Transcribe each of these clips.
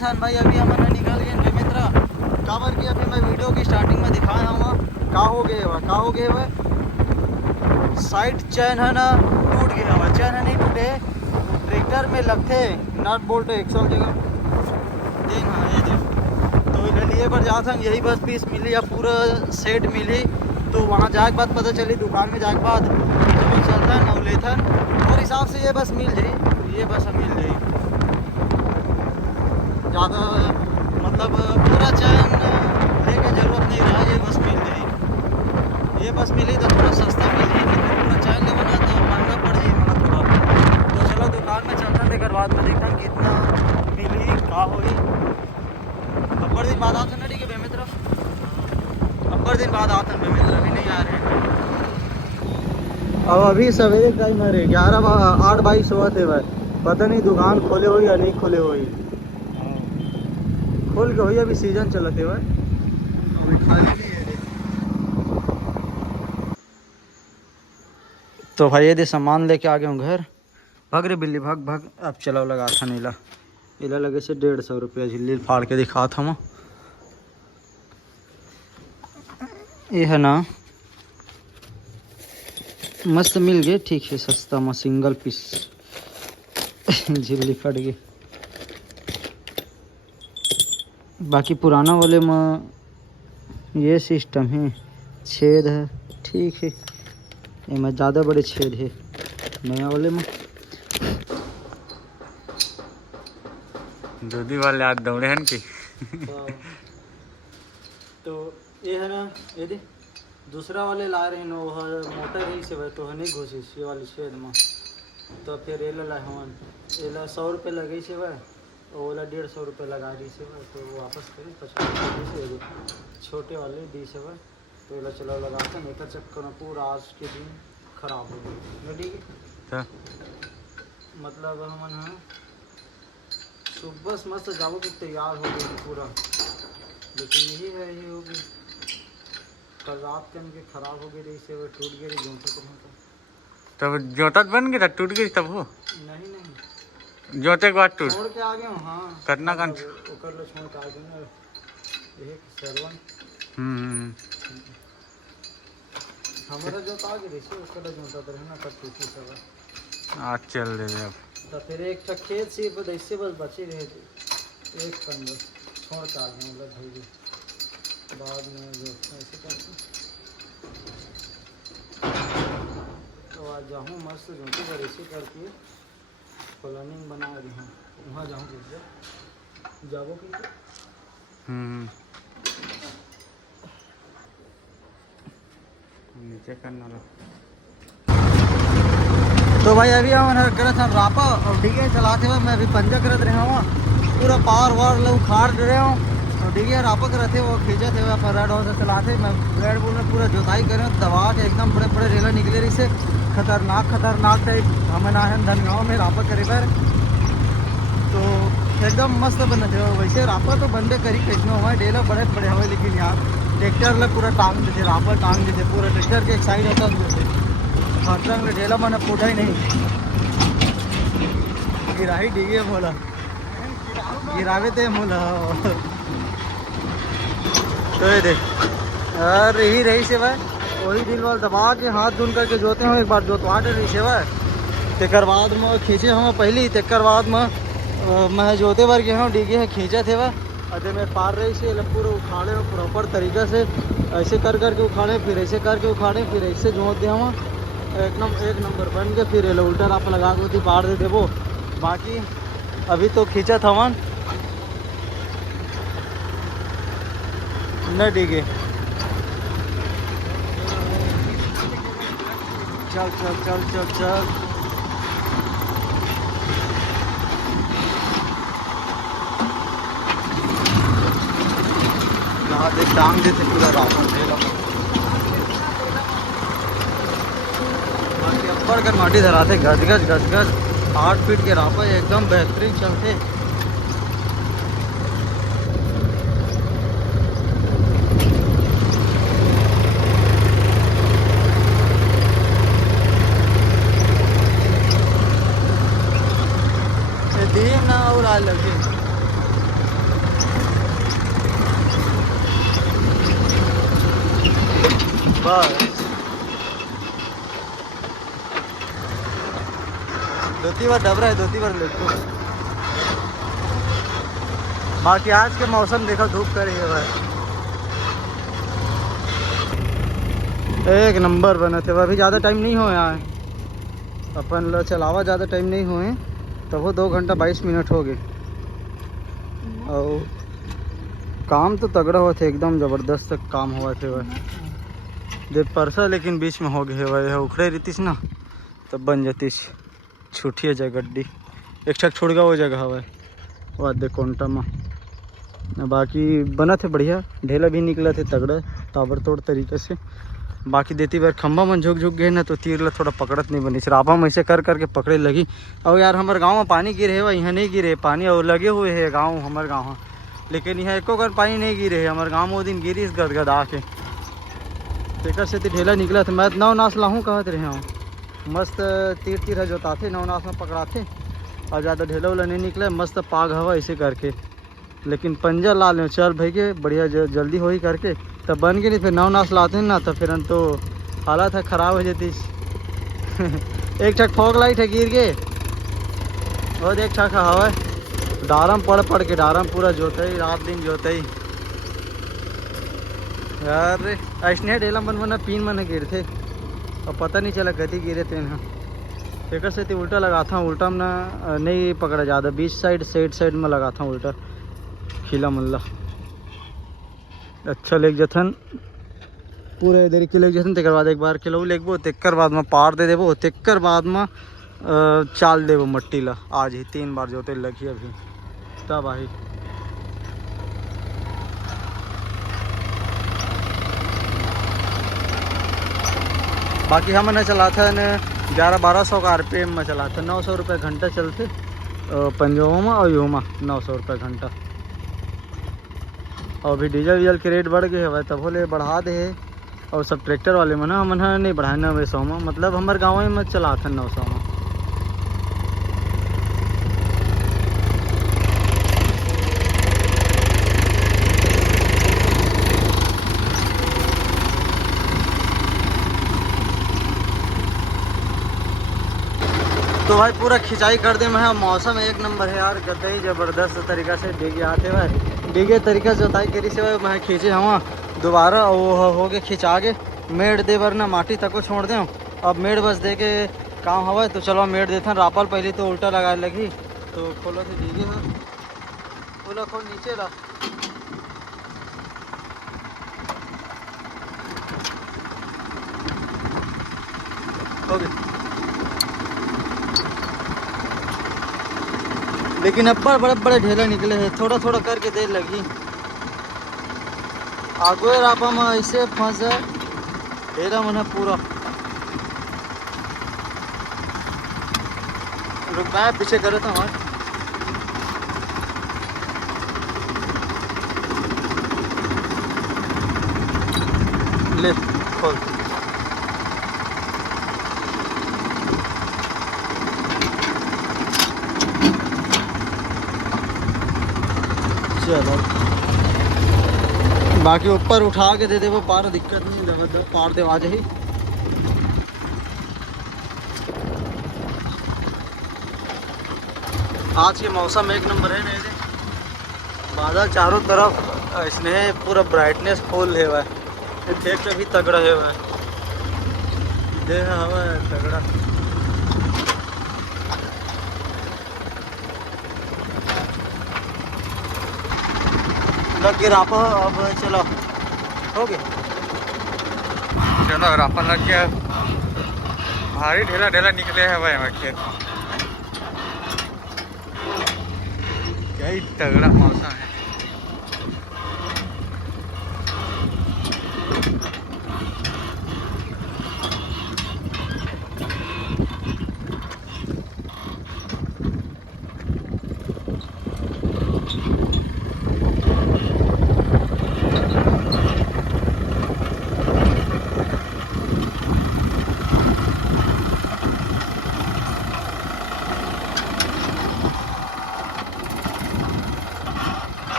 सन भाई अभी हमने निकल गए मित्र काबर की अभी मैं वीडियो की स्टार्टिंग में दिखाया हुआ का हो गए हुआ साइड चैन है ना टूट गया हुआ चैन है नहीं टूटे ट्रैक्टर में लगते नट बोल्ट 100 जगह दिन हाँ ये दिन तो इन्हें लिए पर जा संग यही बस पीस मिली या पूरा सेट मिली तो वहाँ जाके बाद पता चली दुकान में जाके बाद चलता है नवलेथन और हिसाब से ये बस मिल जाए ये बस मिल जाए ज़्यादा मतलब पूरा चैन लेके ज़रूरत नहीं रहा ये बस मिल जाए ये बस मिली तो थोड़ा सस्ता मिल जाए पूरा चैन लेना ना तो महंगा पड़ जाए मतलब थोड़ा तो चलो दुकान में चलता देकर बाद में देखा कितना मिली का हुई अब्बर दिन बाद आते ना ठीक है बेमित्र अब्बर दिन बाद आते हैं बेमित्र अभी नहीं आ रहे अब अभी सवेरे टाइम है 8:22 हुआ थे भाई पता नहीं दुकान खोले हुई या नहीं खोले हुई खोल के हुई अभी सीजन चलते हुए अभी खाली नहीं है तो भाई ये सामान लेके आ गया हूँ घर भाग रे बिल्ली भाग भाग अब चलाओ लगा था नीला इला लगे से 150 रुपया झिल्ली फाड़ के दिखा था मैं ये है ना मस्त मिल गए ठीक है सस्ता में सिंगल पीस झिल्ली फट गई बाकी पुराना वाले में ये सिस्टम है छेद है ठीक है ये में ज़्यादा बड़े छेद है नया वाले में दूधी वाले आज दौड़े हैं कि तो ये है ना ये दे दूसरा वाले ला रहे हैं मोटर ही से तो है नहीं घुसी ये वाली छेद में तो फिर ये ला हम ये 100 रुपये लगे से वह ओला 150 रुपये लगा दी से तो वापस करें 50 रुपये छोटे वाले दी से वह तो ये चलो लगाते हैं एक चक्कर में पूरा आज के दिन खराब हो गई ठीक मतलब हम हाँ सुबह मस्त जाओ कि तैयार हो गई पूरा लेकिन यही है ये होगी कल रात के उनके खराब हो गई रही से वो टूट गई रही जोते को तब जोता बन गया था टूट गई तब हो नहीं जोते के बाद टूट छोड़ के आ गए हाँ करना कान ओकर लो छोड़ के आ गए ना ये सरवन हमारा जोता आ गई से ओकर लो जोता तो रहना कर टूटी सब आज चल दे अब तो फिर एक खेत से पर ऐसे बस बचे रहे थे एक कन बस छोड़ के आ गए मतलब भाई बाद में जो ऐसे करते तो आज जाऊँ मस्त जोते पर ऐसे करके प्लानिंग बना रही हूँ वहाँ जाऊँ जाओ कि नीचे करना लो तो भाई अभी हम करत हम रापा और ठीक है चलाते हुए मैं अभी पंजा करत रहा हूँ पूरा पार वार लोग उखाड़ रहे हूँ और ठीक है रापा करते वो खींचे थे पर रेड हाउस चलाते मैं रेड बुल में पूरा जोताई करें दबा के एकदम बड़े बड़े रेला निकले रही से खतरनाक टाइप हमें ना है धनगाँव में रापा करे पर तो एकदम मस्त बन थे वैसे रापा तो बंदे करी कैसे हुआ डेला बड़े बड़े हुए लेकिन यार ट्रैक्टर लग पूरा टांग देते रापा टांग देते पूरा ट्रैक्टर के एक साइड होता देते खतरंग ढेला मैंने फूटा ही नहीं गिराही डिगे बोला गिरावे थे बोला तो ये देख अरे ही रही से भाई वही दिल वाल दबा के हाथ धुन करके जोते हैं एक बार जोतवा रही से भाई तेकर बाद में खींचे हम पहली तेकर बाद में मैं जोते बार गया हूँ डिगे है खींचे थे भाई अरे मैं पार रही से पूरा उखाड़े प्रॉपर तरीक़े से ऐसे कर करके उखाड़े फिर ऐसे करके उखाड़े फिर ऐसे जोत दिया वहाँ एक नंबर बन के फिर उल्टा राप लगा के पार दे वो बाकी अभी तो खींचा था वन न डिगे चल चल चल चल चल यहाँ देख टांग देते पूरा रापा अब्बर कर माटी धराते घस घस 8 फीट के रापा एकदम बेहतरीन चलते धीम ना और लगे बस 2-3 बार डबरा है, 2-3 बार लेट। बाकी आज के मौसम देखो धूप कर रही है भाई, एक नंबर बने थे। अभी ज़्यादा टाइम नहीं हो यहाँ अपन लो चलावा, ज़्यादा टाइम नहीं हुए तब वो 2 घंटा 22 मिनट हो गए। और काम तो तगड़ा हुआ थे, एकदम ज़बरदस्त काम हुआ थे भाई। देख परसा लेकिन बीच में हो गए भाई, उखड़े रहतीस ना तब बन जातीस, छूटिए जाए गड्डी। एक छक छोड़ गया वो जगह भाई, वह देख कोंटा में। बाकी बना थे बढ़िया, ढेला भी निकला थे तगड़ा ताबड़तोड़ तरीके से। बाकी देती बार खंभा में झुक झुक गए ना तो तीर ला थोड़ा पकड़त नहीं बनी, रापा में ऐसे कर करके पकड़े लगी। और यार हमारे गांव में पानी गिरे है, यहाँ नहीं गिरे पानी, और लगे हुए है गांव हमारे गांव, लेकिन यहाँ एको कर पानी नहीं गिरे है। हमारे गांव में वो दिन गिरी इस गदगदा के तेकर से ढेला निकला था। मैं नौ नाश लाहूँ कहत रहे हूँ, मस्त तीर तीर जोताते नौ नाश में पकड़ाते, और ज़्यादा ढेला उला नहीं निकला, मस्त पाग हवा ऐसे करके। लेकिन पंजा ला लें चल भाई के बढ़िया जल्दी हो ही करके तब बन के नहीं, फिर नौ नाश लाते हैं ना तो फिर हम तो हालत है ख़राब हो जाती। एक ठक फॉग लाइट है गिर गए, और एक ठक हवा डारम पड़ के डारम पूरा जोते ही रात दिन जोते ही। यार ऐसने ढेला मन पीन मन गिर थे और पता नहीं चला गति गिरे थे ना, एक से उल्टा लगा था, उल्टा में ना नहीं पकड़ा ज़्यादा, बीच साइड में लगा था उल्टा खिला मल्ला। अच्छा लेक जथन पूरे इधर के लेक जथन, तेकर बाद एक बार किलो लेकबो, तेकर बाद में पार दे देबो, तेकर बाद में चाल देबो मट्टी ला। आज ही 3 बार जोते लगी अभी तब आई। बाकी हमने चला था 1100-1200 का RPM में चला था, 900 रुपये घंटा चलते पंजों में और यूँ में 900 रुपये घंटा। और अभी डीजल के रेट बढ़ गए है तब बोले बढ़ा दे, और सब ट्रैक्टर वाले में ना हमने नहीं बढ़ाए 900 में, मतलब हमारे गाँव में चला था 900 में। तो भाई पूरा खिंचाई कर दे मैं, मौसम एक नंबर है यार, गद्दे ज़बरदस्त तरीका से डिगे आते हुए डिगे तरीका से जोताई करी से मैं खींचे हवा दोबारा वो हो गए खिंचा के मेड़ दे वरना माटी तक को छोड़ दें। अब मेड़ बस दे के काम हवा तो चलो मेड़ देते हैं। रापल पहले तो उल्टा लगा लगी तो खोलो थे डिगे है, खोलो खोल नीचे ला हो गई। लेकिन अब बड़े ढेला निकले हैं, थोड़ा थोड़ा करके देर लगी। आगे रापा में ऐसे फंस है ढेला मन पूरा। रुक मैं पीछे करे था हमारे ले खोल। चलो बाकी ऊपर उठा के दे दे वो पार, दिक्कत नहीं, पार दे आज ही। आज के मौसम एक नंबर है, नहीं बादल चारों तरफ इसने पूरा ब्राइटनेस फुल है वह, देख के भी तगड़ा है वह, देख हवा तगड़ा। लग गया रापा, अब चलो हो गया, चलो रापा लग गया, भारी ढेला ढेला निकले है भाई हमारे खेत। क्या ही तगड़ा मौसम है।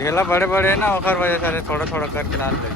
ढेला बड़े बड़े है ना, और वजह से थोड़ा थोड़ा करके डाल दे।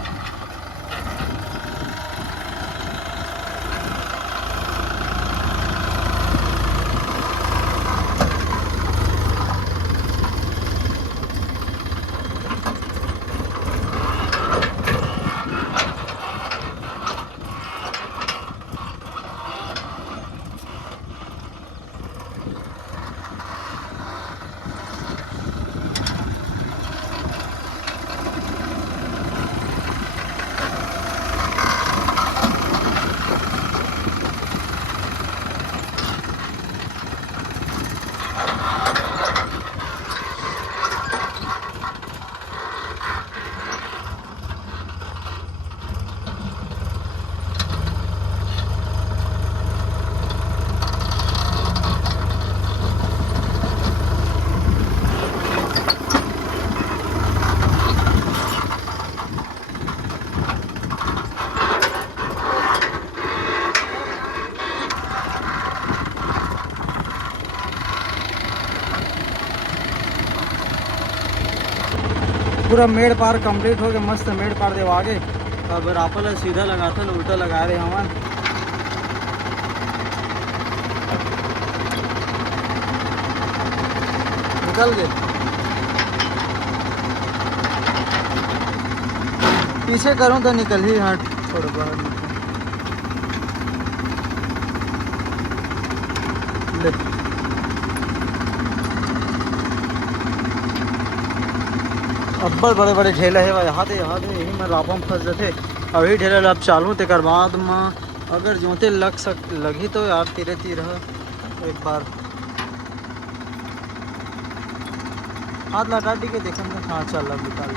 पूरा मेड़ पार कंप्लीट हो गया, मस्त मेड़ पार देव आगे। अब रापल सीधा लगा था, उल्टा लगा रहे हवन। निकल गए पीछे करूँ तो निकल ही हट थोड़ा बाहर निकल। अब्बल बड़े बड़े ढेला है भाई, यहाँ दे यही मैं रापा में फंस जाते। अभी ढेला अब चालू तेकर बाद में अगर जोते लगी तो यार तीरे तीर एक बार हाथ लगा दी के देखम तो हाँ चल अब निकाल ले।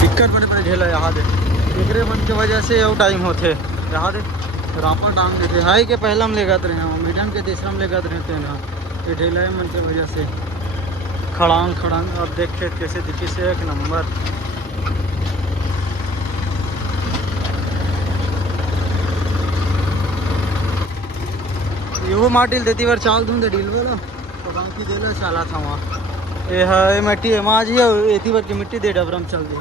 दिक्कत बड़े बड़े ढेला यहाँ दे एकरे मन के वजह से वो टाइम होते यहाँ दे रापा डांग देते हाई के पहला हम ले गए रहे मीडियम के तीसरा में ले गए रहते हैं ना। ये ढेला है मन के वजह से खड़ांग खड़ांग। अब देख खेत कैसे दिखी से एक नंबर। वो माटिल देती बार चाल दूँ तो डील वाला और बाकी देला चाला था वहाँ ये मिट्टी है वहाँ जी एती बार की मिट्टी दे डबरम चल दे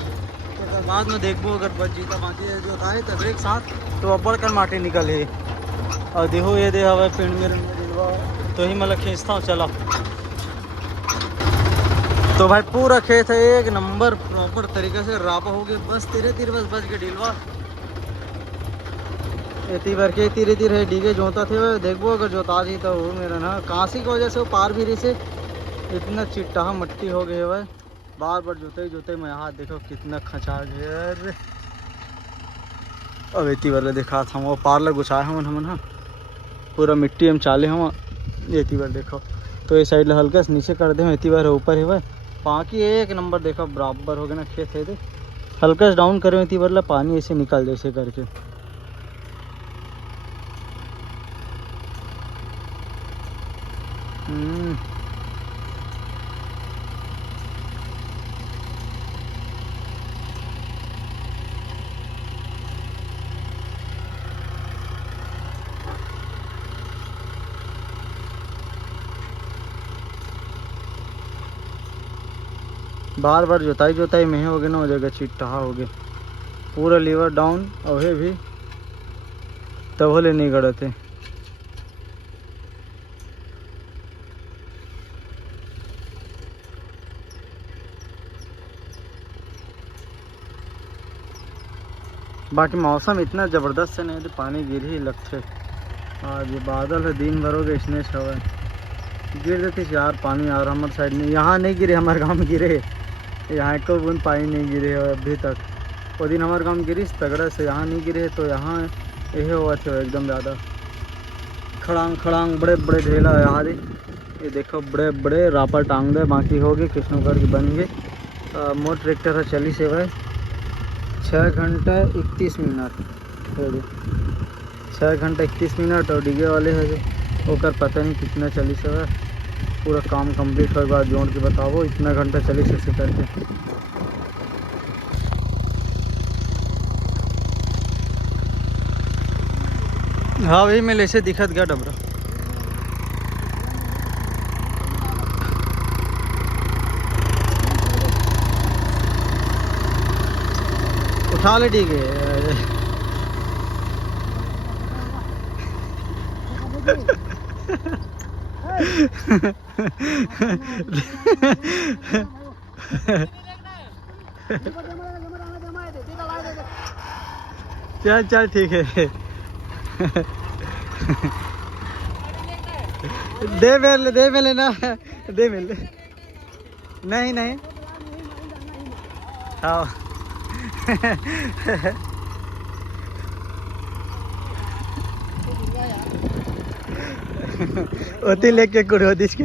तो बाद में देखबो अगर बच जीता बाकी जो था तब एक साथ तो अब्बड़ कर माटी निकल है। और देखो ये दे हवा पेड़ में तो ही मतलब खींचता हूँ चला। तो भाई पूरा खेत है एक नंबर प्रॉपर तरीके से रापा हो गया। बस तीरे तीर बस बच के डीलवा इतनी बार के तीरे तीरे डीगे जोता थे देखबो अगर जोता जी तो वो मेरा ना कांसी की वजह से वो पार भी रही से इतना चिट्टा मट्टी हो गए भाई। बार बार जोते मैं यहाँ देखो कितना खचा गया। अब इतनी बार देखा था वो पार लग गुछाए हम हाँ पूरा मिट्टी हम चाले हम इतनी बार देखो तो ये साइड हल्का से नीचे कर दे इतनी बार ऊपर है भाई बाकी एक नंबर देखो बराबर हो गया ना खेत है दे हल्का से डाउन करें इतनी बार पानी ऐसे निकाल दे ऐसे करके। बार बार जोताई में हो गए ना हो जाएगा चिट्टा हो गए पूरा लीवर डाउन और भी तब होले नहीं गड़ते। बाकी मौसम इतना ज़बरदस्त है नहीं तो पानी गिर ही लगते। आज ये बादल है दिन भर हो गए इसने छवा गिर देते यार पानी आ रहा हमारे साइड में। यहाँ नहीं गिरे हमारे गाँव में गिरे यहाँ को बूंद पानी नहीं गिरे है अभी तक। वो दिन हमारे गाँव में गिरी तगड़ा से यहाँ नहीं गिरे तो यहाँ यही हुआ थे एकदम ज़्यादा खड़ांग खड़ांग बड़े बड़े ढेला यहाँ दे ये देखो बड़े बड़े रापा टांग दे बाकी हो गए कृष्णगढ़ के बन गए। मोट ट्रैक्टर है चली से भाई 6 घंटा 31 मिनट 6 घंटा 31 मिनट और डीगे वाले है ओकर पता नहीं कितना चली से भाई पूरा काम कंप्लीट होने के बाद जोड़ के बताओ इतना घंटा चली से करके। हाँ वही मैं ऐसे दिखत गया डबरा उठा ले ठीक है। चल चल ठीक है दे मेले ना दे मेले नहीं नहीं हाँ होती लेके कुड़ो दिसकी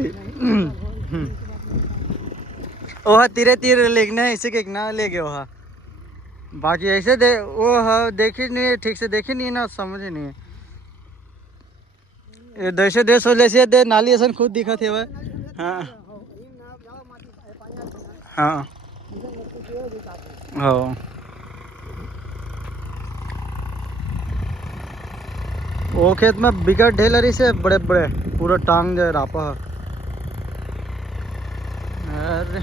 ओह तीरे तीरे लेना है इसे के ना ले गए वहाँ बाकी ऐसे दे वो हाँ देखी नहीं है ठीक से देखी नहीं है ना समझ नहीं है ये देशे देश हो जैसे दे नाली ऐसा खुद दिखा थे वह हाँ हाँ हाँ वो खेत में बिकट ढेलरी से बड़े बड़े पूरा टांग जाए रापा। अरे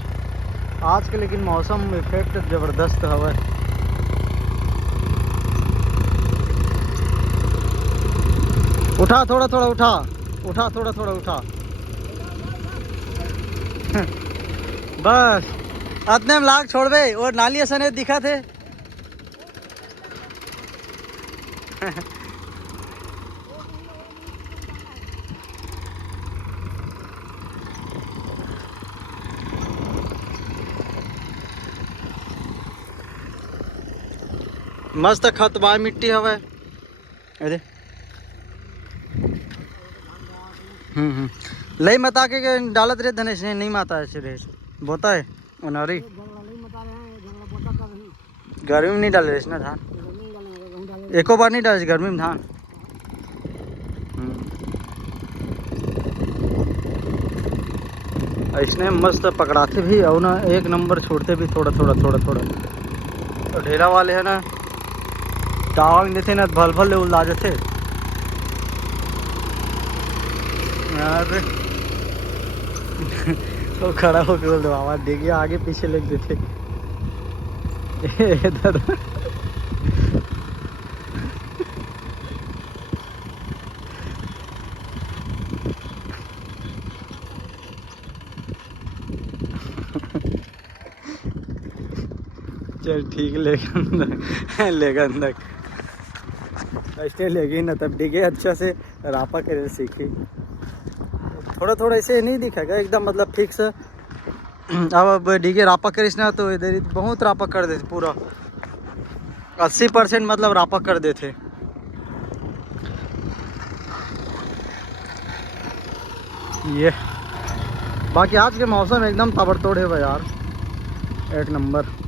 आज के लेकिन मौसम इफेक्ट जबरदस्त हवा। उठा थोड़ा थोड़ा उठा, उठा थोड़ा थोड़ा उठा। बस अतने में लाग छोड़ बे और नाली ऐसा नहीं दिखा थे। मस्त खतबा मिट्टी हवा। अरे लई मता के डालत रे धनेश ने नहीं माता ऐसे रे बोता है अनारी गर्मी में नहीं डाले ना धान। एको बार नहीं डाले गर्मी में धान। इसने मस्त पकड़ाते भी और ना एक नंबर छोड़ते भी थोड़ा थोड़ा थोड़ा थोड़ा। तो ढेला वाले है ना टावंग देते ना भल भल ले उला देते यार। तो खड़ा होके बोल दो आवाज देखिए आगे पीछे लग देते। दादा चल ठीक लेगा अंदर ऐसे लेगी ना तब डिगे अच्छा से रापा करे सीखी। थोड़ा थोड़ा ऐसे नहीं दिखेगा एकदम मतलब फिक्स। अब डिगे रापा करिस ना तो इधर बहुत रापा कर देते पूरा 80% मतलब रापा कर देते। ये बाकी आज के मौसम एकदम ताबड़तोड़ है भाई यार, एक नंबर।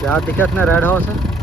क्या दिक्कत ना रेड हाउस है।